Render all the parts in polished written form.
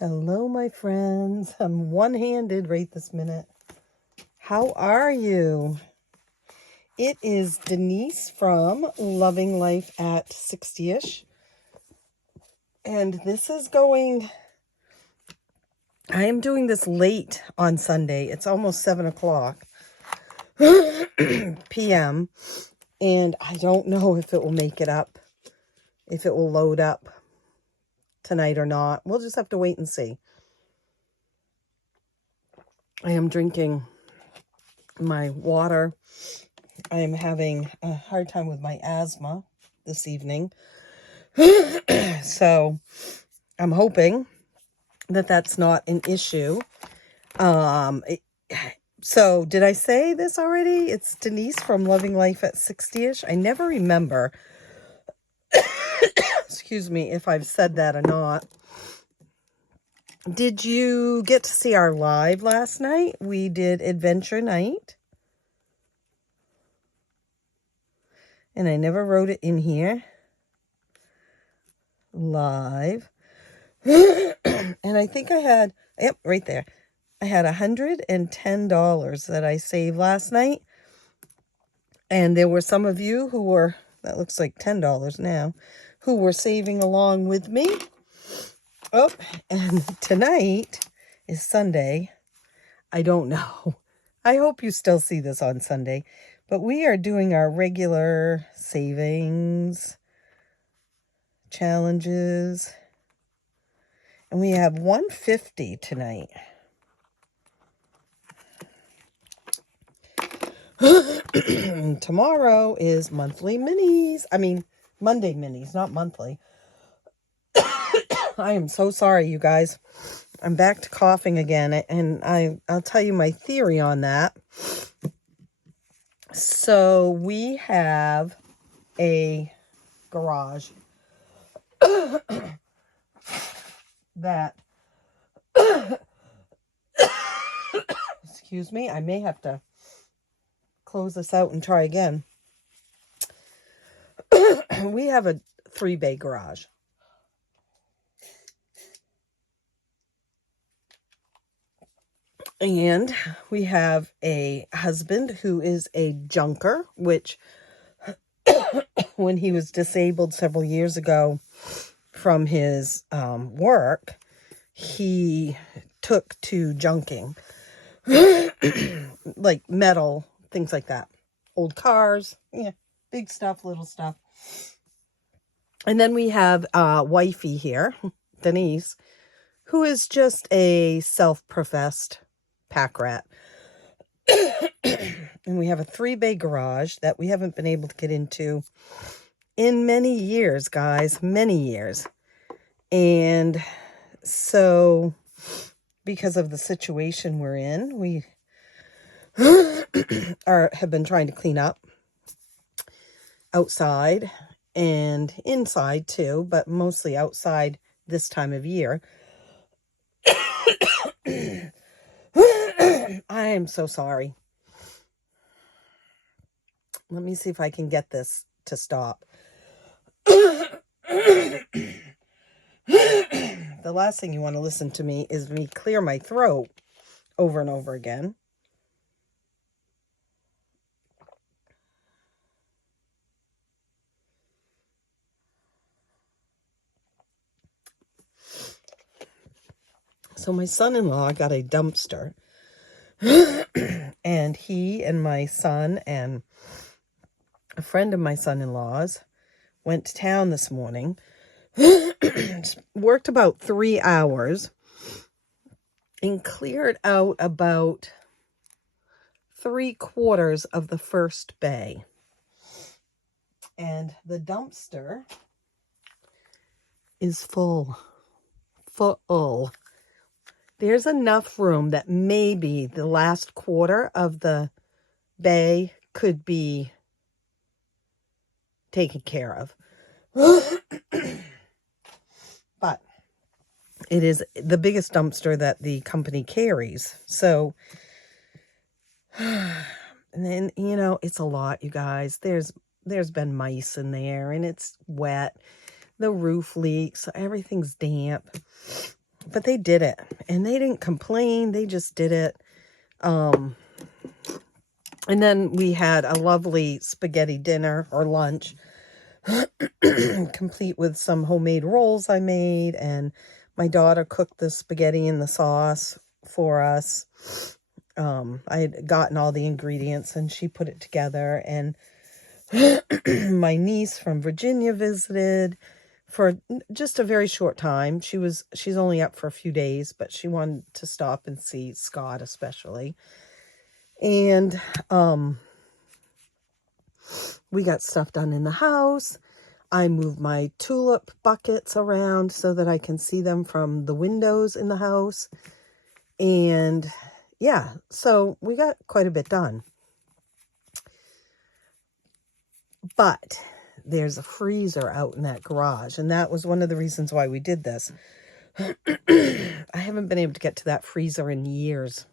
Hello, my friends. I'm one-handed right this minute. How are you? It is Denise from Loving Life at 60ish. And this is going... I am doing this late on Sunday. It's almost 7 o'clock p.m. And I don't know if it will make it up, if it will load up tonight or not. We'll just have to wait and see. I am drinking my water. I am having a hard time with my asthma this evening. So I'm hoping that that's not an issue. So did I say this already? It's Denise from Loving Life at 60ish. I never remember, excuse me, if I've said that or not. Did you get to see our live last night? We did Adventure Night. And I never wrote it in here. Live. And I think I had, yep, right there. I had $110 that I saved last night. And there were some of you who were, that looks like $10 now, who were saving along with me. Oh, and tonight is Sunday. I don't know. I hope you still see this on Sunday. But we are doing our regular savings challenges. And we have 150 tonight. Tomorrow is monthly minis. I mean, Monday minis, not monthly. I am so sorry, you guys. I'm back to coughing again, and I'll tell you my theory on that. So we have a garage that, excuse me, I may have to close this out and try again. We have a 3-bay garage. And we have a husband who is a junker, which when he was disabled several years ago from his work, he took to junking. Like metal, things like that. Old cars, yeah, big stuff, little stuff. And then we have wifey here, Denise, who is just a self-professed pack rat. And we have a 3-bay garage that we haven't been able to get into in many years, guys, many years. And so because of the situation we're in, we have been trying to clean up outside and inside too, but mostly outside this time of year. I am so sorry. Let me see if I can get this to stop. The last thing you want to listen to me is me clear my throat over and over again. So my son-in-law got a dumpster. And he and my son and a friend of my son-in-law's went to town this morning. Worked about 3 hours and cleared out about 3/4 of the first bay. And the dumpster is full. There's enough room that maybe the last quarter of the bay could be taken care of. But it is the biggest dumpster that the company carries. So, and then, you know, it's a lot, you guys. There's been mice in there and it's wet. The roof leaks, so everything's damp. but they did it, and they didn't complain. They just did it. And then we had a lovely spaghetti dinner or lunch, complete with some homemade rolls I made, and my daughter cooked the spaghetti in the sauce for us. I had gotten all the ingredients and she put it together, and my niece from Virginia visited for just a very short time. She's only up for a few days, but she wanted to stop and see Scott especially. And we got stuff done in the house. I moved my tulip buckets around so that I can see them from the windows in the house. And yeah, so we got quite a bit done. But there's a freezer out in that garage, and that was one of the reasons why we did this. I haven't been able to get to that freezer in years.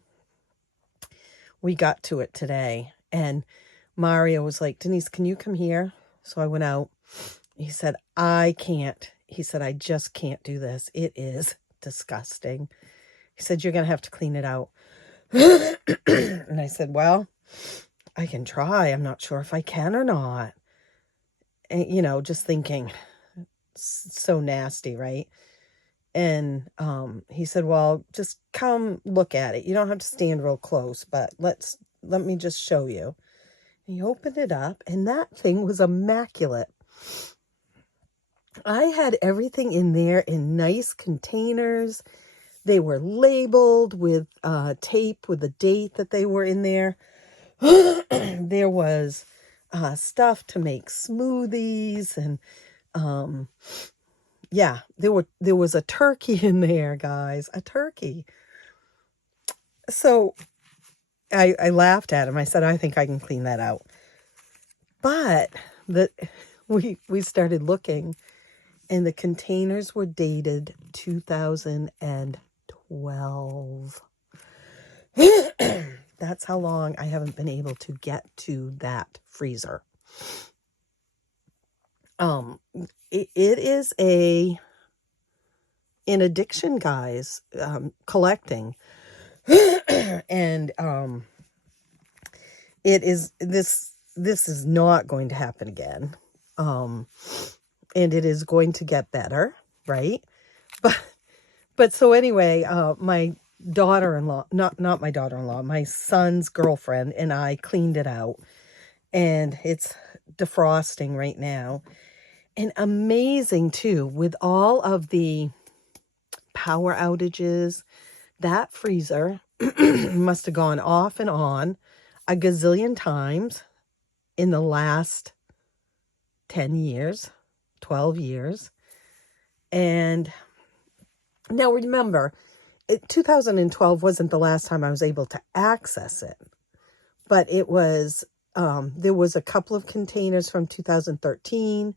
We got to it today, and Mario was like, Denise, can you come here? So I went out. He said, I can't. He said, I just can't do this. It is disgusting. He said, you're going to have to clean it out. And I said, well, I can try. I'm not sure if I can or not. And, you know, just thinking, so nasty, right? And he said, well, just come look at it. You don't have to stand real close, but let me just show you. And he opened it up, and that thing was immaculate. I had everything in there in nice containers. They were labeled with tape with the date that they were in there. There was stuff to make smoothies, and yeah, there was a turkey in there, guys, a turkey. So I laughed at him. I said, I think I can clean that out. But we started looking, and the containers were dated 2012. That's how long I haven't been able to get to that freezer. It is an addiction, guys, collecting. And it is this is not going to happen again. And it is going to get better, right? But so anyway, my daughter-in-law, not my daughter-in-law, my son's girlfriend and I cleaned it out, and it's defrosting right now. And amazing too, with all of the power outages, that freezer must have gone off and on a gazillion times in the last 10 years, 12 years. And now remember, 2012 wasn't the last time I was able to access it, but it was, there was a couple of containers from 2013.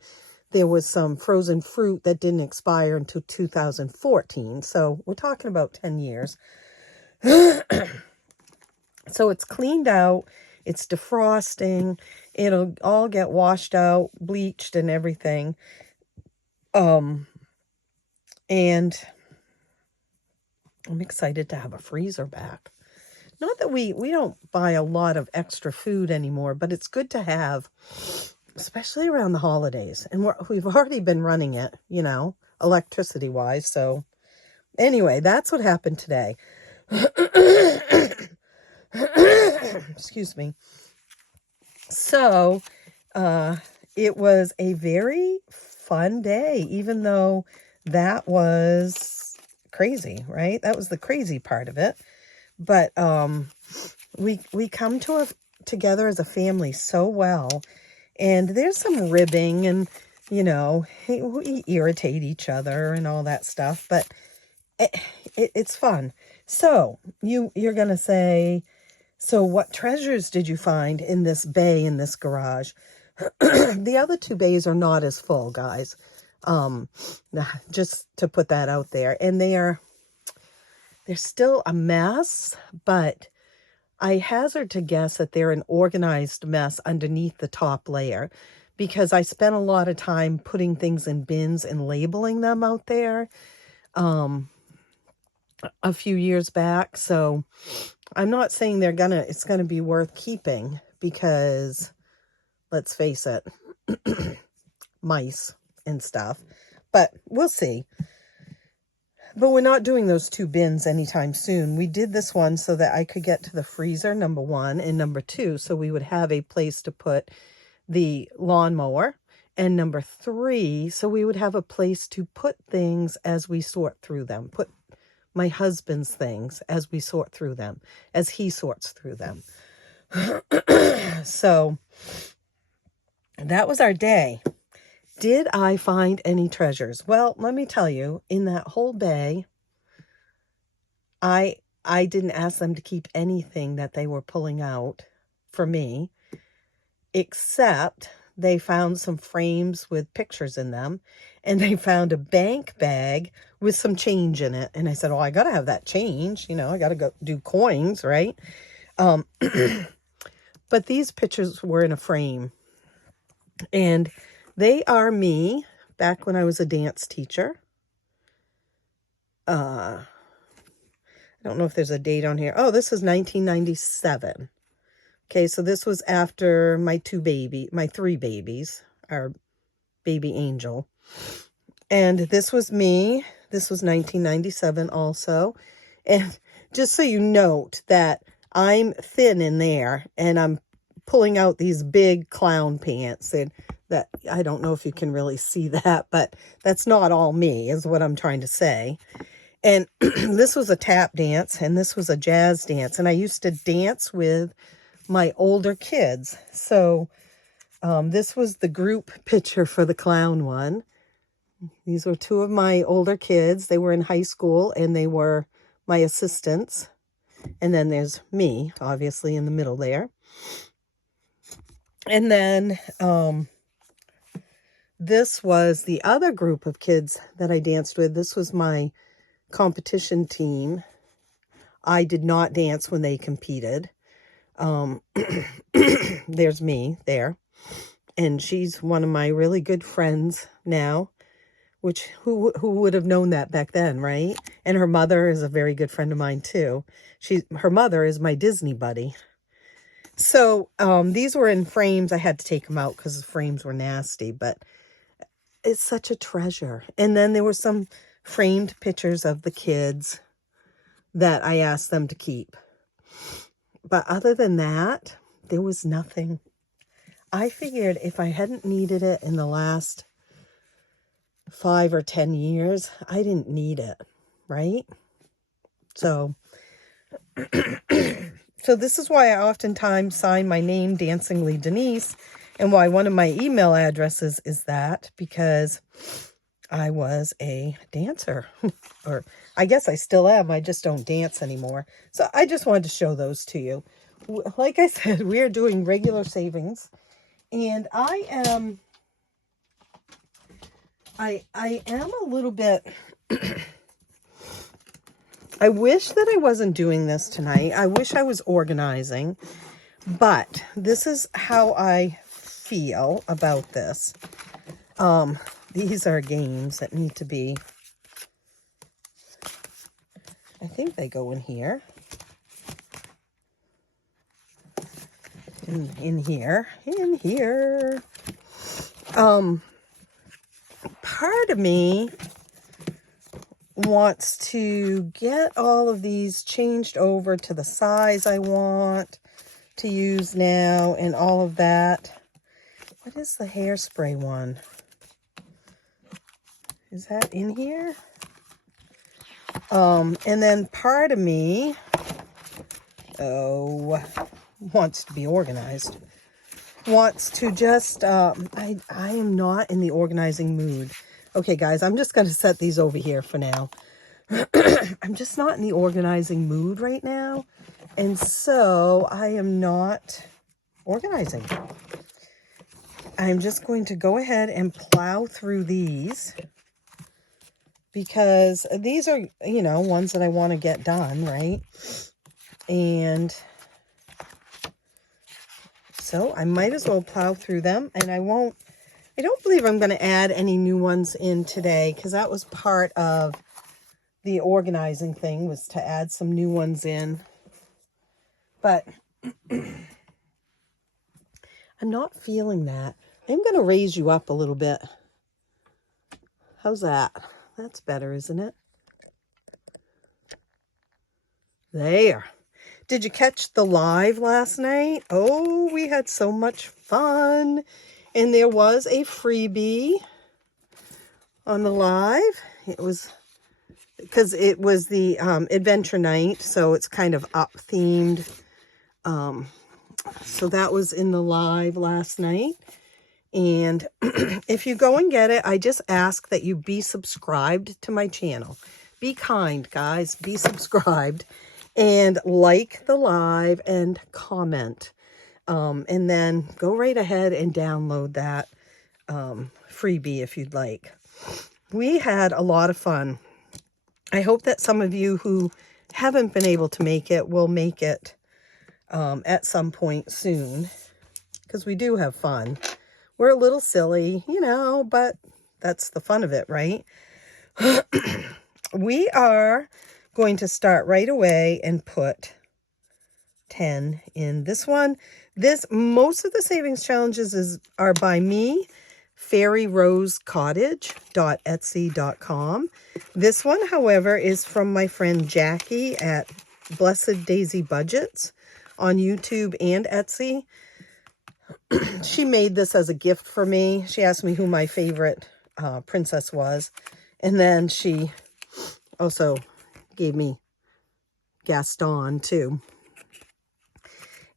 There was some frozen fruit that didn't expire until 2014. So we're talking about 10 years. So it's cleaned out. It's defrosting. It'll all get washed out, bleached and everything. And I'm excited to have a freezer back. Not that we don't buy a lot of extra food anymore, but it's good to have, especially around the holidays. And we've already been running it, you know, electricity-wise. So anyway, that's what happened today. Excuse me. So it was a very fun day, even though that was crazy, right? That was the crazy part of it. But we come together as a family so well. And there's some ribbing and, you know, we irritate each other and all that stuff. But it's fun. So you're going to say, so what treasures did you find in this bay, in this garage? The other two bays are not as full, guys. Just to put that out there. And they're still a mess, but I hazard to guess that they're an organized mess underneath the top layer, because I spent a lot of time putting things in bins and labeling them out there. a few years back. So I'm not saying it's gonna be worth keeping, because let's face it, mice and stuff, but we'll see. But we're not doing those 2 bins anytime soon. We did this one so that I could get to the freezer, number 1, and number 2, so we would have a place to put the lawnmower, and number 3, so we would have a place to put things as we sort through them, put my husband's things as we sort through them, as he sorts through them. So that was our day. Did I find any treasures? Well, let me tell you, in that whole bay, I didn't ask them to keep anything that they were pulling out for me, except they found some frames with pictures in them, and they found a bank bag with some change in it. And I said, well, I got to have that change. You know, I got to go do coins, right? But these pictures were in a frame, and they are me back when I was a dance teacher. I don't know if there's a date on here. Oh, this is 1997. Okay, so this was after my 3 babies, our baby angel. And this was me. This was 1997 also. And just so you note that I'm thin in there, and I'm pulling out these big clown pants, and that, I don't know if you can really see that, but that's not all me, is what I'm trying to say. And this was a tap dance, and this was a jazz dance, and I used to dance with my older kids. So this was the group picture for the clown one. These were 2 of my older kids. They were in high school, and they were my assistants. And then there's me, obviously, in the middle there. And then this was the other group of kids that I danced with. This was my competition team. I did not dance when they competed. There's me there. And she's one of my really good friends now, which who would have known that back then, right? And her mother is a very good friend of mine too. Her mother is my Disney buddy. So these were in frames. I had to take them out because the frames were nasty, but it's such a treasure. And then there were some framed pictures of the kids that I asked them to keep. But other than that, there was nothing. I figured if I hadn't needed it in the last 5 or 10 years, I didn't need it, right? So, so this is why I oftentimes sign my name Dancingly Denise, and why one of my email addresses is that, because I was a dancer, or I guess I still am. I just don't dance anymore. So I just wanted to show those to you. Like I said, we are doing regular savings, and I am a little bit, I wish that I wasn't doing this tonight. I wish I was organizing, but this is how I feel about this. These are games that need to be, I think they go in here. In here. Part of me wants to get all of these changed over to the size I want to use now and all of that. What is the hairspray one? Is that in here? And then part of me, wants to be organized. Wants to just, I am not in the organizing mood. Okay, guys, I'm just going to set these over here for now. I'm just not in the organizing mood right now. And so I am not organizing. I'm just going to go ahead and plow through these, because these are, you know, ones that I want to get done, right? And so I might as well plow through them, and I don't believe I'm going to add any new ones in today, because that was part of the organizing thing was to add some new ones in. But I'm not feeling that. I'm going to raise you up a little bit. How's that? That's better, isn't it? There. Did you catch the live last night? Oh, we had so much fun. And there was a freebie on the live. It was because it was the adventure night, so it's kind of up themed. So that was in the live last night. And if you go and get it, I just ask that you be subscribed to my channel. Be kind, guys. Be subscribed and like the live and comment. And then go right ahead and download that freebie if you'd like. We had a lot of fun. I hope that some of you who haven't been able to make it will make it at some point soon, because we do have fun. We're a little silly, you know, but that's the fun of it, right? We are going to start right away and put 10 in this one. Most of the savings challenges are by me, fairyrosecottage.etsy.com. This one, however, is from my friend Jackie at Blessed Daisy Budgets on YouTube and Etsy. She made this as a gift for me. She asked me who my favorite princess was. And then she also gave me Gaston too.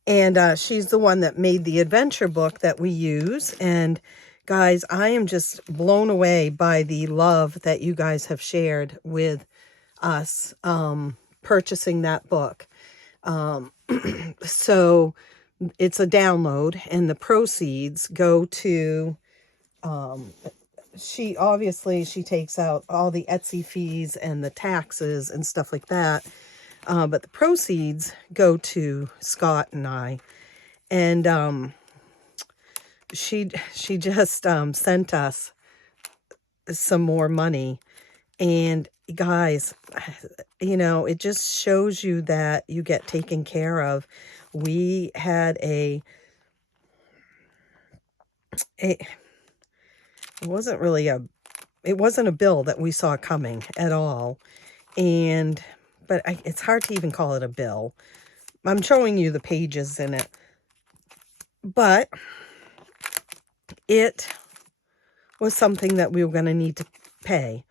And she's the one that made the adventure book that we use. And guys, I am just blown away by the love that you guys have shared with us purchasing that book. So it's a download, and the proceeds go to, she takes out all the Etsy fees and the taxes and stuff like that. But the proceeds go to Scott and I. And she just sent us some more money. And guys, you know, it just shows you that you get taken care of. We had it wasn't a bill that we saw coming at all. But it's hard to even call it a bill. I'm showing you the pages in it. But it was something that we were going to need to pay.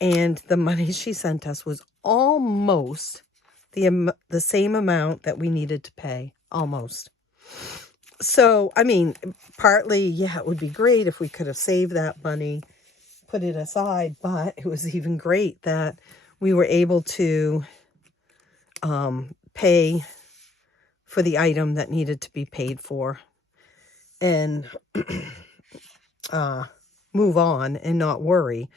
And the money she sent us was almost the same amount that we needed to pay. Almost. So, I mean, partly, yeah, it would be great if we could have saved that money, put it aside. But it was even great that we were able to pay for the item that needed to be paid for and move on and not worry.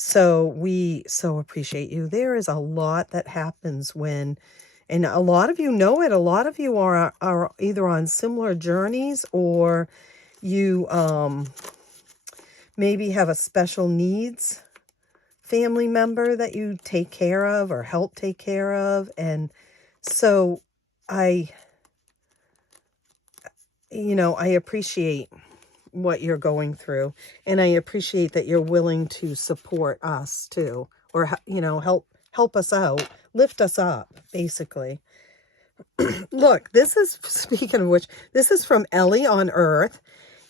So we so appreciate you. There is a lot that happens when, and a lot of you know it, a lot of you are either on similar journeys, or you maybe have a special needs family member that you take care of or help take care of. And so I appreciate what you're going through, and I appreciate that you're willing to support us too, or, you know, help us out, lift us up, basically. Look, speaking of which, this is from Ellie on Earth.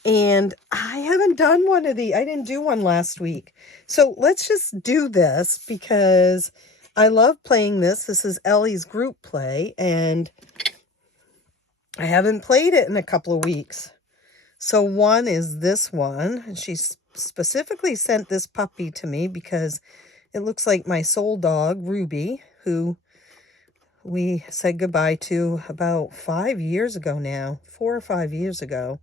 And I haven't done one of these. I didn't do one last week. So let's just do this because I love playing this. This is Ellie's group play, and I haven't played it in a couple of weeks. So one is this one. She specifically sent this puppy to me because it looks like my soul dog, Ruby, who we said goodbye to about 5 years ago now, 4 or 5 years ago.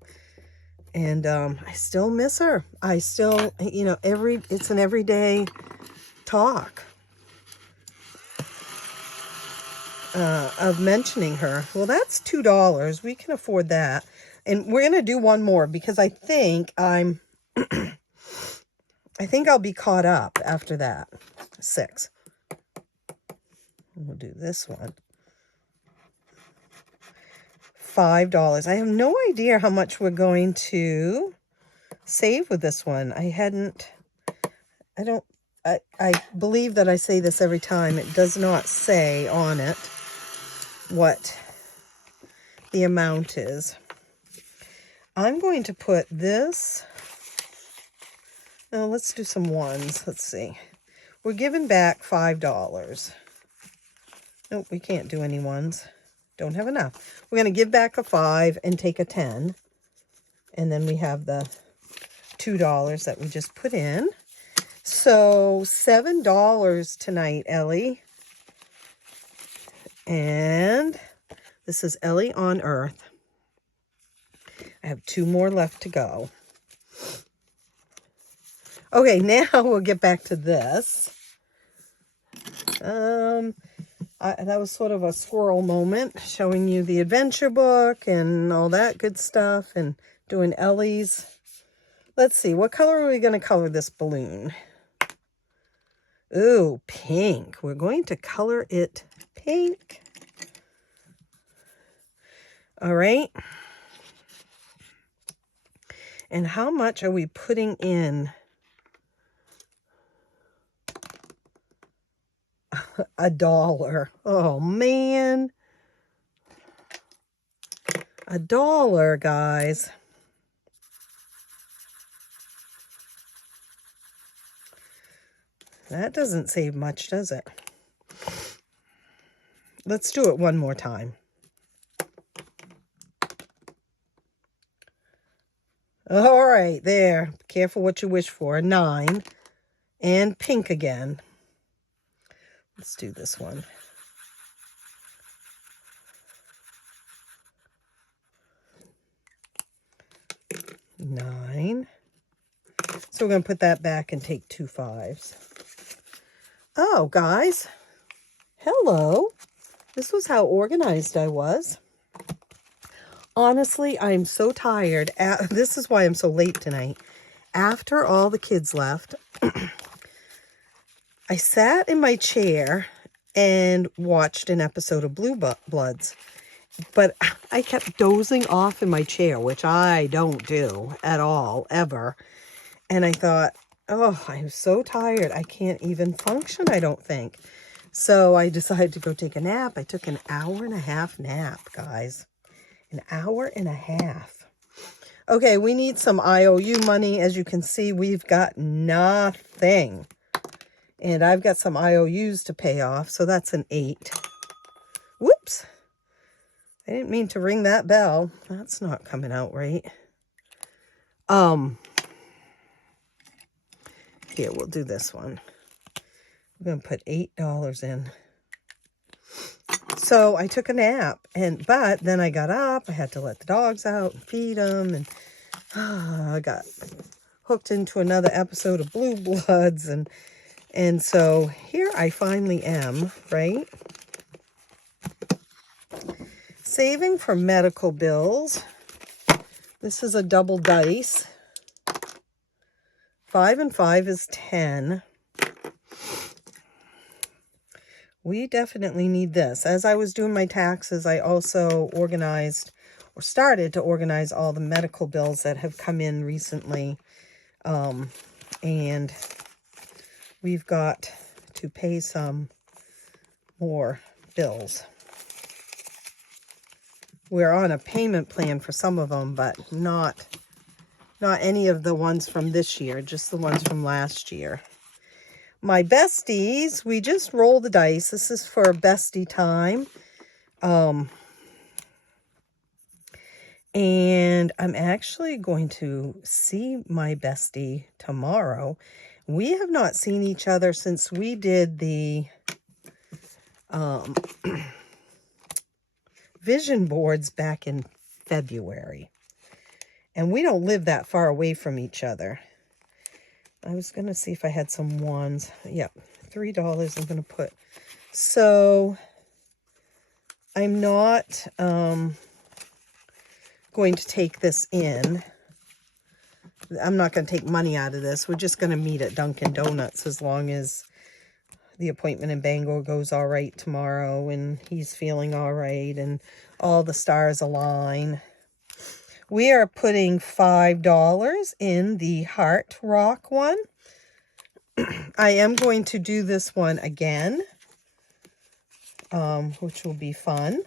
And I still miss her. I still, you know, it's an everyday talk of mentioning her. Well, that's $2. We can afford that. And we're going to do one more because I think I think I'll be caught up after that. 6. We'll do this one. $5. I have no idea how much we're going to save with this one. I believe that I say this every time. It does not say on it what the amount is. I'm going to put this, now let's do some ones. Let's see. We're giving back $5. Nope, we can't do any ones. Don't have enough. We're going to give back a 5 and take a 10. And then we have the $2 that we just put in. So $7 tonight, Ellie. And this is Ellie on Earth. I have 2 more left to go. Okay, now we'll get back to this. That was sort of a squirrel moment, showing you the adventure book and all that good stuff, and doing Ellie's. Let's see, what color are we going to color this balloon? Ooh, pink. We're going to color it pink. All right. And how much are we putting in? $1. Oh, man. $1, guys. That doesn't save much, does it? Let's do it one more time. All right, there. Careful what you wish for. 9. And pink again. Let's do this one. $9. So we're going to put that back and take 2 5s. Oh, guys. Hello. This was how organized I was. Honestly, I'm so tired. This is why I'm so late tonight. After all the kids left, I sat in my chair and watched an episode of Blue Bloods. But I kept dozing off in my chair, which I don't do at all, ever. And I thought, oh, I'm so tired. I can't even function, I don't think. So I decided to go take a nap. I took an 1.5-hour nap, guys. 1.5 hours. Okay, we need some IOU money. As you can see, we've got nothing. And I've got some IOUs to pay off, so that's an 8. Whoops. I didn't mean to ring that bell. That's not coming out right. Here, we'll do this one. I'm going to put $8 in. So I took a nap, but then I got up. I had to let the dogs out and feed them, and I got hooked into another episode of Blue Bloods, and so here I finally am, right? Saving for medical bills. This is a double dice. 5 and 5 is 10. We definitely need this. As I was doing my taxes, I also organized or started to organize all the medical bills that have come in recently. And we've got to pay some more bills. We're on a payment plan for some of them, but not any of the ones from this year, just the ones from last year. My besties, we just roll the dice. This is for bestie time. And I'm actually going to see my bestie tomorrow. We have not seen each other since we did the vision boards back in February. And we don't live that far away from each other. I was going to see if I had some ones. Yep, $3 I'm going to put. So I'm not going to take this in. I'm not going to take money out of this. We're just going to meet at Dunkin' Donuts as long as the appointment in Bangor goes all right tomorrow, and he's feeling all right, and all the stars align. We are putting $5 in the Heart Rock one. I am going to do this one again, which will be fun.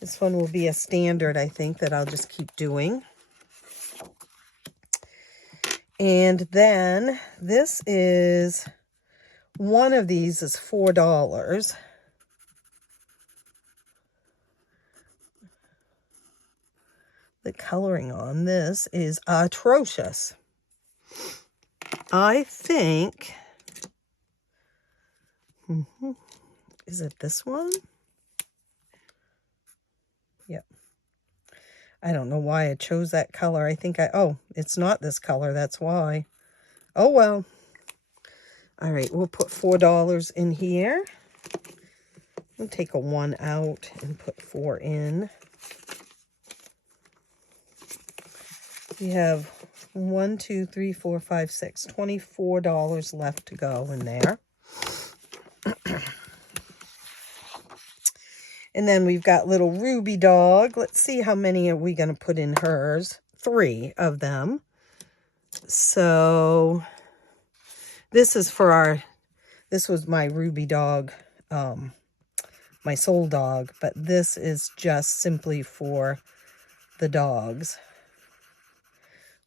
This one will be a standard, I think, that I'll just keep doing. And then this is, one of these is $4. The coloring on this is atrocious. I think, is it this one? Yep. I don't know why I chose that color. I think oh, it's not this color. That's why. Oh, well. All right, we'll put $4 in here. We'll take a 1 out and put 4 in. We have 1, 2, 3, 4, 5, 6, $24 left to go in there. And then we've got little Ruby Dog. Let's see how many are we going to put in hers. 3 of them. So this is for this was my Ruby Dog, my soul dog, but this is just simply for the dogs.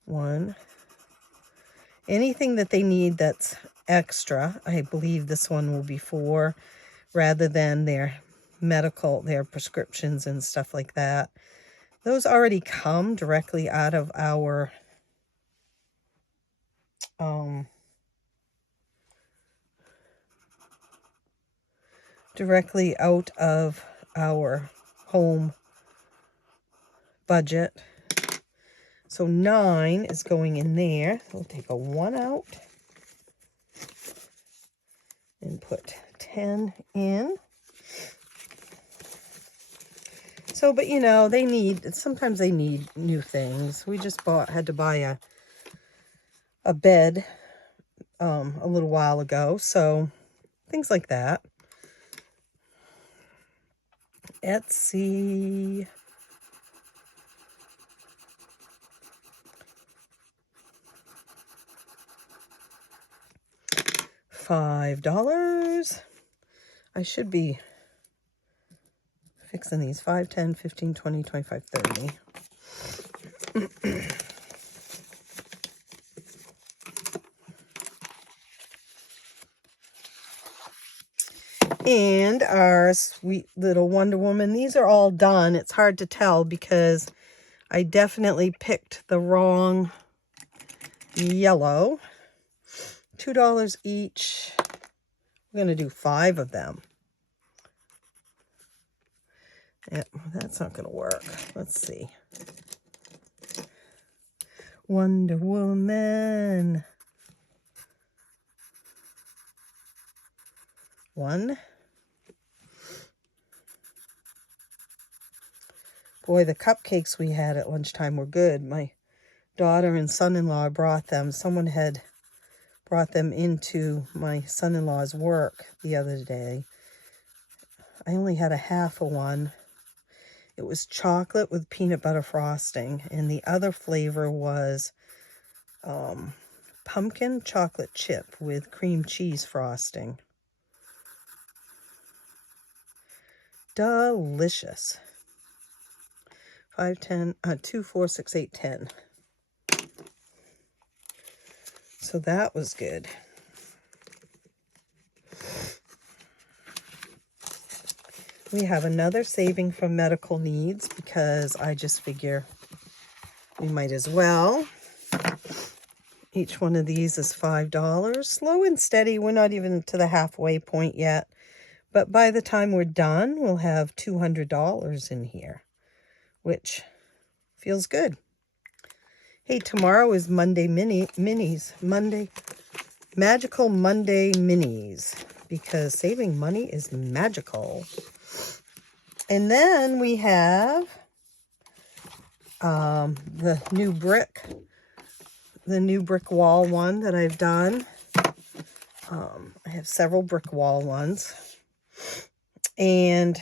1. Anything that they need that's extra, I believe this one will be 4, rather than their medical, their prescriptions and stuff like that. Those already come directly out of our home budget. So 9 is going in there. We'll take a 1 out and put 10 in. So, but you know, sometimes they need new things. We just had to buy a bed a little while ago. So things like that. Etsy. $5. I should be fixing these. 5, 10, 15, 20, 25, 30. And our sweet little Wonder Woman. These are all done. It's hard to tell because I definitely picked the wrong yellow. $2 each. We're going to do 5 of them. Yeah, that's not going to work. Let's see. Wonder Woman. 1. Boy, the cupcakes we had at lunchtime were good. My daughter and son-in-law brought them. Someone had brought them into my son-in-law's work the other day. I only had a half of one. It was chocolate with peanut butter frosting, and the other flavor was pumpkin chocolate chip with cream cheese frosting. Delicious. 5, 10, 2, 4, 6, 8, 10. So that was good. We have another saving from medical needs because I just figure we might as well. Each one of these is $5. Slow and steady. We're not even to the halfway point yet. But by the time we're done, we'll have $200 in here, which feels good. Hey, tomorrow is Monday Magical Monday Minis, because saving money is magical. And then we have the new brick wall one that I've done. I have several brick wall ones. And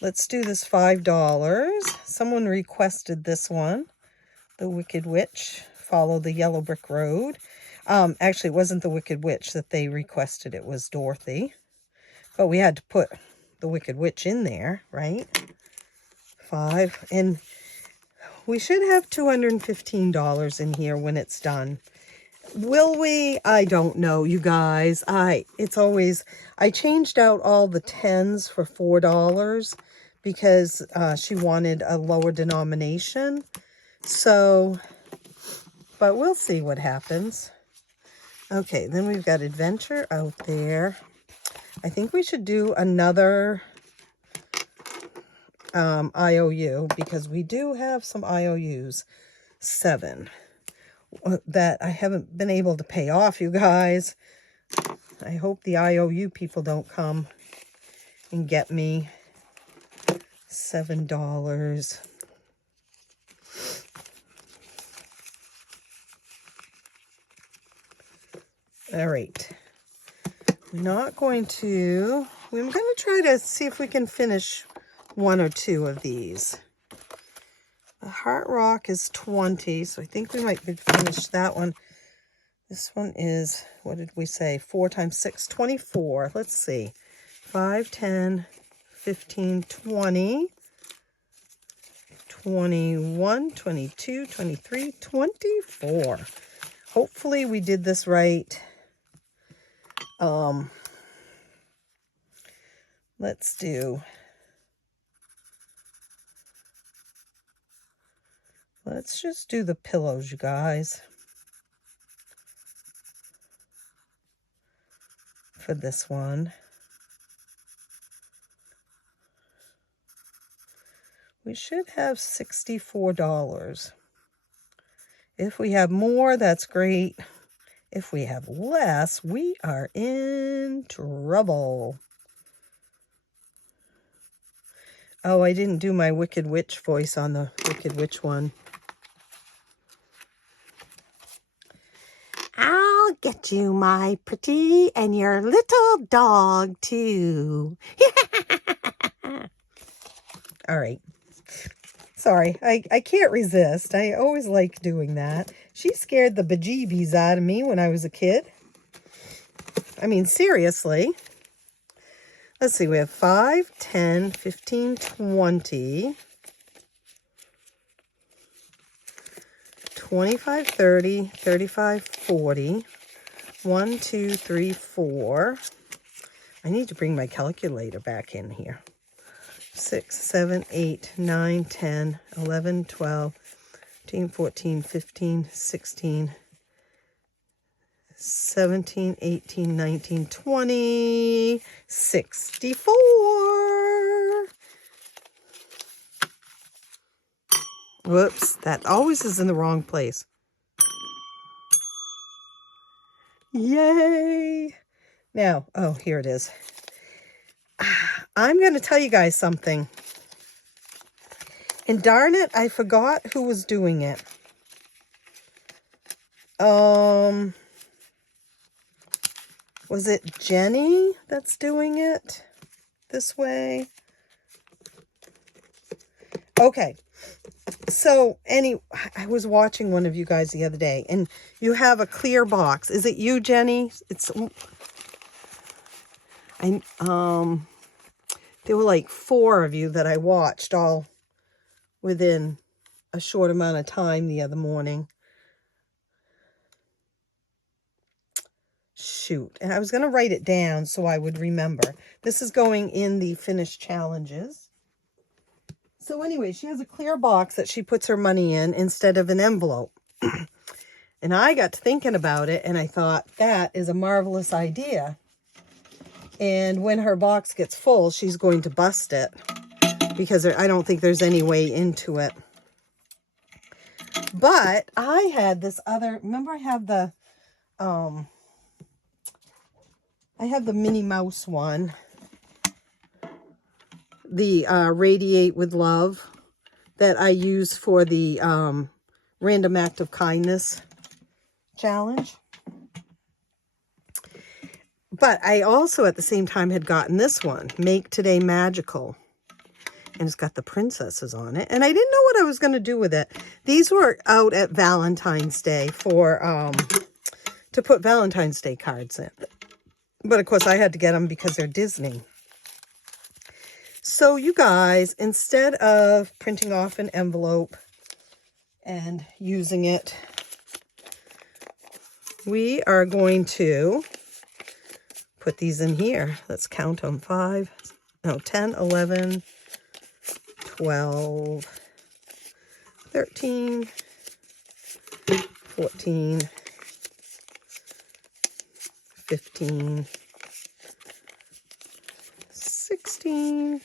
let's do this $5. Someone requested this one. The Wicked Witch, Follow the Yellow Brick Road. Actually, it wasn't the Wicked Witch that they requested. It was Dorothy. But we had to put the Wicked Witch in there, right? 5. And we should have $215 in here when it's done. Will we? I don't know, you guys. I changed out all the 10s for $4 because she wanted a lower denomination. So, but we'll see what happens. Okay, then we've got Adventure out there. I think we should do another IOU because we do have some IOUs. 7 that I haven't been able to pay off, you guys. I hope the IOU people don't come and get me. $7. All right. I'm going to try to see if we can finish 1 or 2 of these. The Heart Rock is 20, so I think we might finish that one. This one is, what did we say? 4 times 6, 24. Let's see. 5, 10, 15, 20, 21, 22, 23, 24. Hopefully we did this right. Let's just do the pillows, you guys, for this one. We should have $64. If we have more, that's great. If we have less, we are in trouble. Oh, I didn't do my Wicked Witch voice on the Wicked Witch one. I'll get you, my pretty, and your little dog, too. All right. Sorry, I can't resist. I always like doing that. She scared the bejeebies out of me when I was a kid. I mean, seriously. Let's see, we have 5, 10, 15, 20, 25, 30, 35, 40, 1, 2, 3, 4. I need to bring my calculator back in here. 6, 7, 8, 9, 10, 11, 12, 13, 14, 15, 16, 17, 18, 19, 20, 64. Whoops, that always is in the wrong place. Yay. Now, oh, here it is. I'm going to tell you guys something. And darn it, I forgot who was doing it. Was it Jenny that's doing it this way? Okay. So, I was watching one of you guys the other day, and you have a clear box. Is it you, Jenny? There were like 4 of you that I watched all within a short amount of time the other morning. Shoot. And I was going to write it down so I would remember. This is going in the finished challenges. So anyway, she has a clear box that she puts her money in instead of an envelope. And I got to thinking about it, and I thought, that is a marvelous idea. And when her box gets full, she's going to bust it, because I don't think there's any way into it. But I had this other, remember I have the Minnie Mouse one, the Radiate with Love, that I use for the Random Act of Kindness challenge. But I also at the same time had gotten this one, Make Today Magical. And it's got the princesses on it. And I didn't know what I was going to do with it. These were out at Valentine's Day for, to put Valentine's Day cards in. But of course I had to get them because they're Disney. So you guys, instead of printing off an envelope and using it, we are going to put these in here. Let's count them. 10, 11, 12, 13, 14, 15, 16,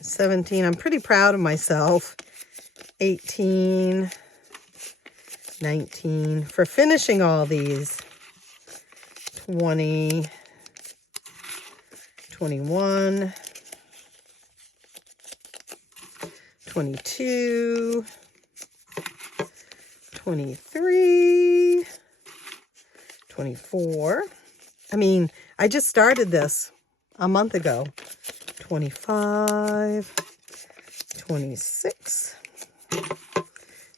17. I'm pretty proud of myself. 18, 19. For finishing all these. 20, 21, 22, 23, 24. I mean, I just started this a month ago. 25, 26,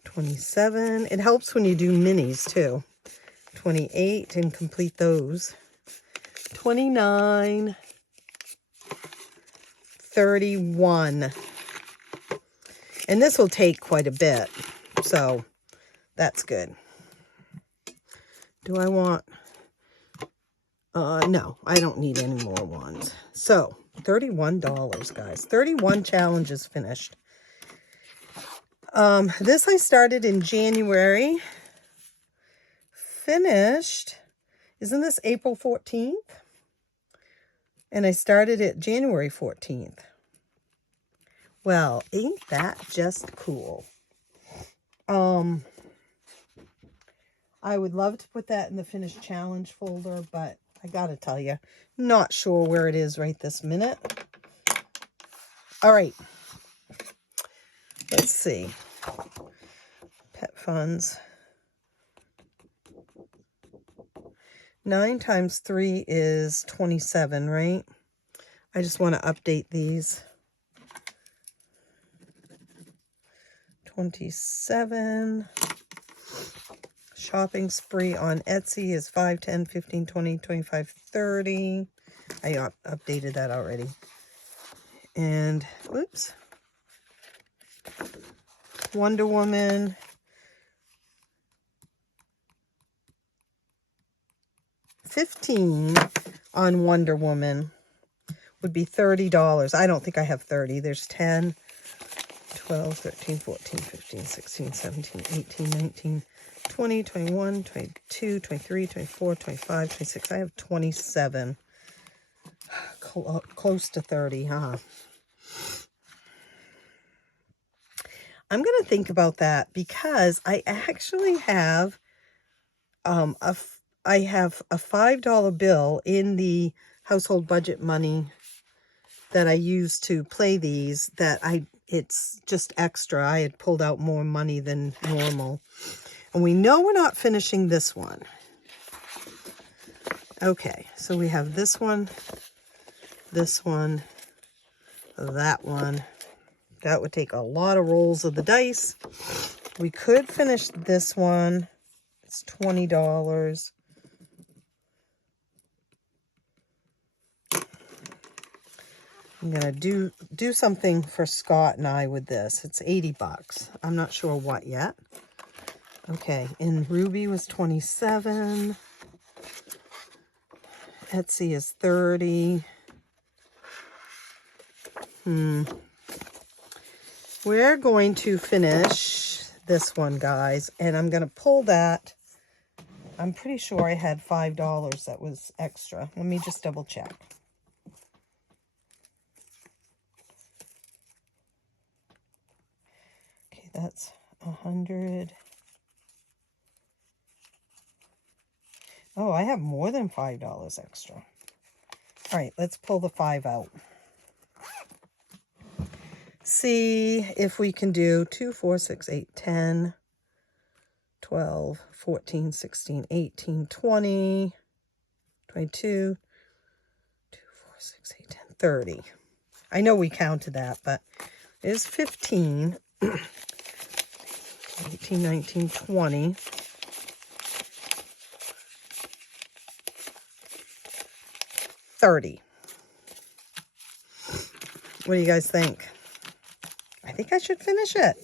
27. It helps when you do minis too. 28 and complete those. 29, 31. And this will take quite a bit, so that's good. Do I want... no, I don't need any more ones. So, $31, guys. 31 challenges finished. This I started in January. Finished, isn't this April 14th? And I started it January 14th. Well, ain't that just cool? I would love to put that in the finished challenge folder, but I gotta tell you, not sure where it is right this minute. All right. Let's see. Pet funds. 9 times 3 is 27, right? I just want to update these. 27. Shopping spree on Etsy is 5, 10, 15, 20, 25, 30. I updated that already. And, whoops. Wonder Woman. 15 on Wonder Woman would be $30. I don't think I have 30. There's 10, 12, 13, 14, 15, 16, 17, 18, 19, 20, 21, 22, 23, 24, 25, 26. I have 27. Close to 30, huh? I'm going to think about that because I actually have I have a $5 bill in the household budget money that I use to play these that it's just extra. I had pulled out more money than normal. And we know we're not finishing this one. Okay, so we have this one, that one. That would take a lot of rolls of the dice. We could finish this one. It's $20. I'm gonna do something for Scott and I with this. It's 80 bucks. I'm not sure what yet. Okay, and Ruby was 27. Etsy is 30. We're going to finish this one, guys, and I'm gonna pull that. I'm pretty sure I had $5 that was extra. Let me just double check. Okay, that's 100. Oh, I have more than $5 extra. All right, let's pull the 5 out. See if we can do 2, 4, 6, 8, 10, 12, 14, 16, 18, 20, 22, 2, 4, 6, 8, 10, 30. I know we counted that, but it is 15, 18, 19, 20. 30. What do you guys think? I think I should finish it.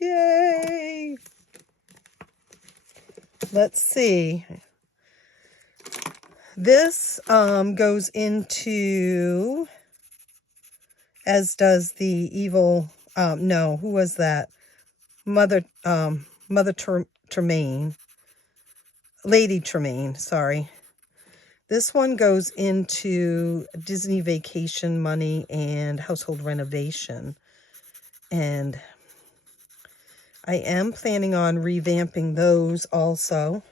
Yay! Let's see. This goes into, as does the evil, no, who was that? Mother Tremaine. Lady Tremaine, sorry. This one goes into Disney vacation money and household renovation. And I am planning on revamping those also.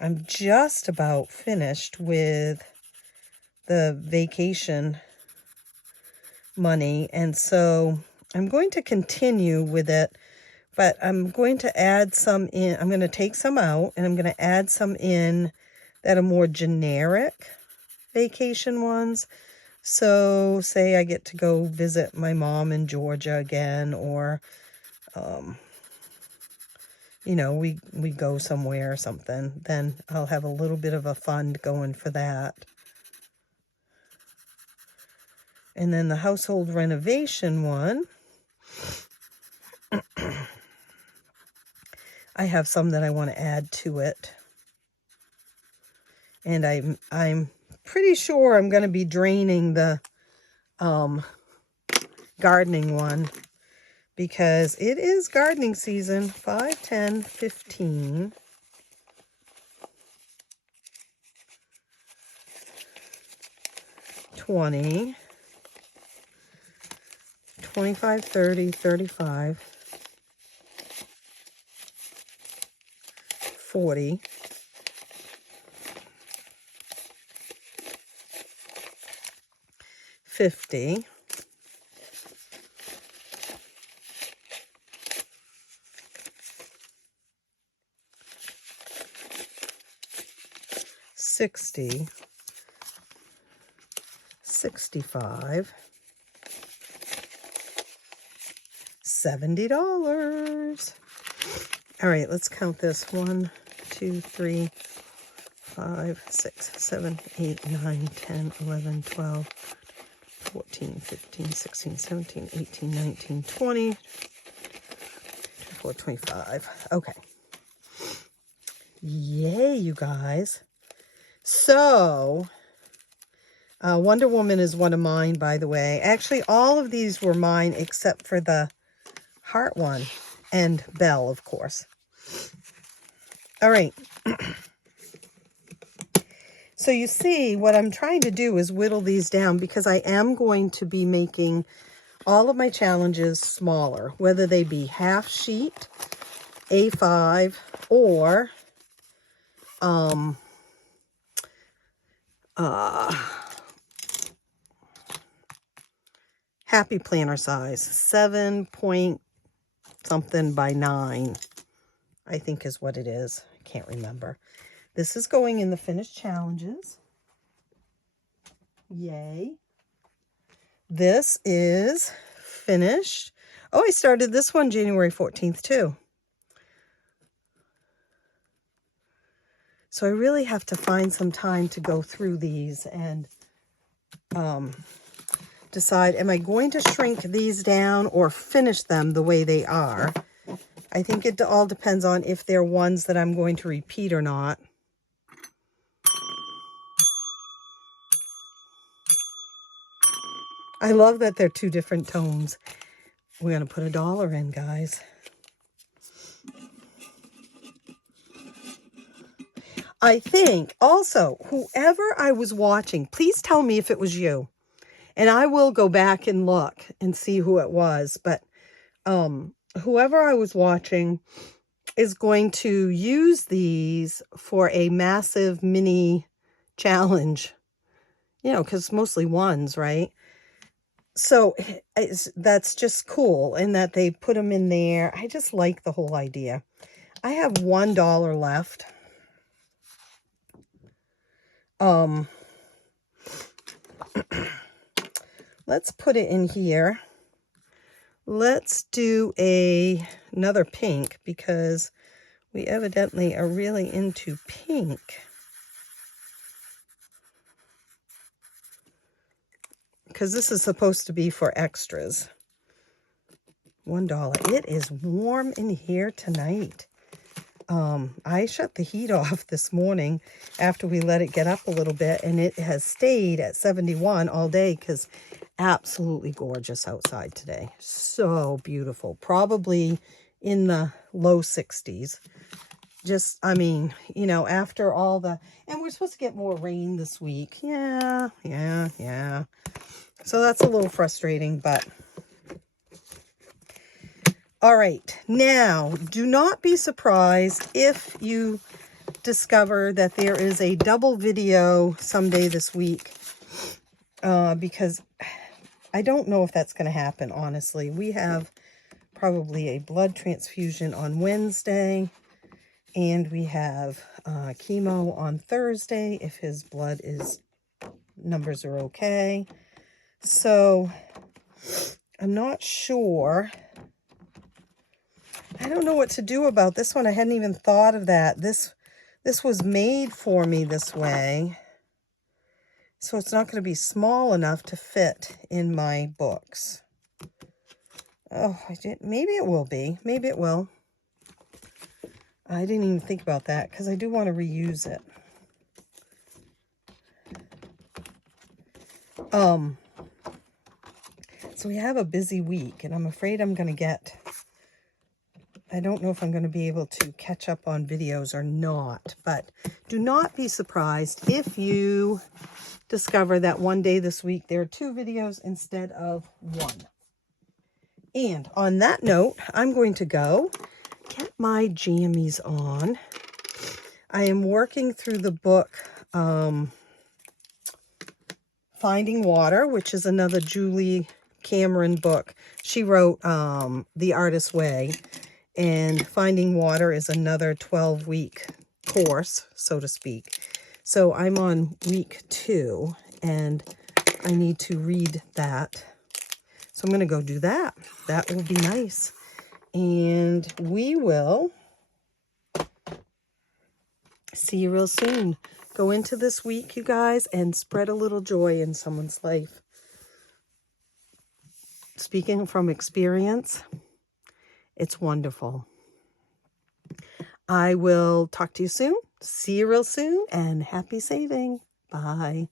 I'm just about finished with the vacation money. And so I'm going to continue with it, but I'm going to add some in. I'm going to take some out and I'm going to add some in that are more generic vacation ones. So say I get to go visit my mom in Georgia again, or you know, we go somewhere or something, then I'll have a little bit of a fund going for that. And then the household renovation one, I have some that I want to add to it. And I'm pretty sure I'm going to be draining the gardening one, because it is gardening season. 5, 10, 15. 20, 25, 30, 35, 40, 50, 60, 65, $70. All right, let's count this. 1, 2, 3, 5, 6, 7, 8, 9, 10, 11, 12, 14, 15, 16, 17, 18, 19, 20, 24, 25. Okay. Yay, you guys. So, Wonder Woman is one of mine, by the way. Actually, all of these were mine except for the heart one. And Belle, of course. All right. So you see, what I'm trying to do is whittle these down, because I am going to be making all of my challenges smaller, whether they be half sheet, A5, or Happy Planner size, 7 point something by 9, I think is what it is. I can't remember. This is going in the finished challenges. Yay. This is finished. Oh, I started this one January 14th too. So I really have to find some time to go through these and decide, am I going to shrink these down or finish them the way they are? I think it all depends on if they're ones that I'm going to repeat or not. I love that they're two different tones. We're going to put $1 in, guys. I think also, whoever I was watching, please tell me if it was you. And I will go back and look and see who it was. But whoever I was watching is going to use these for a massive mini challenge. You know, because mostly ones, right? So that's just cool, in that they put them in there. I just like the whole idea. I have $1 left. Let's put it in here. Let's do another pink because we evidently are really into pink. Because this is supposed to be for extras. $1. It is warm in here tonight. I shut the heat off this morning after we let it get up a little bit, and it has stayed at 71 all day because absolutely gorgeous outside today. So beautiful. Probably in the low 60s. Just, I mean, you know, after all the, and we're supposed to get more rain this week. Yeah. So that's a little frustrating, but all right. Now, do not be surprised if you discover that there is a double video someday this week, because I don't know if that's going to happen, honestly. We have probably a blood transfusion on Wednesday, and we have chemo on Thursday if his blood numbers are okay. So I'm not sure. I don't know what to do about this one. I hadn't even thought of that. This was made for me this way. So it's not going to be small enough to fit in my books. Oh, maybe it will be. Maybe it will. I didn't even think about that because I do want to reuse it. So we have a busy week, and I'm afraid I'm going to I don't know if I'm going to be able to catch up on videos or not, but do not be surprised if you discover that one day this week there are 2 videos instead of 1. And on that note, I'm going to go get my jammies on. I am working through the book Finding Water, which is another Julie Cameron book. She wrote The Artist's Way. And Finding Water is another 12-week course, so to speak. So I'm on week 2, and I need to read that. So I'm going to go do that. That will be nice. And we will see you real soon. Go into this week, you guys, and spread a little joy in someone's life. Speaking from experience, it's wonderful. I will talk to you soon. See you real soon, and happy saving. Bye.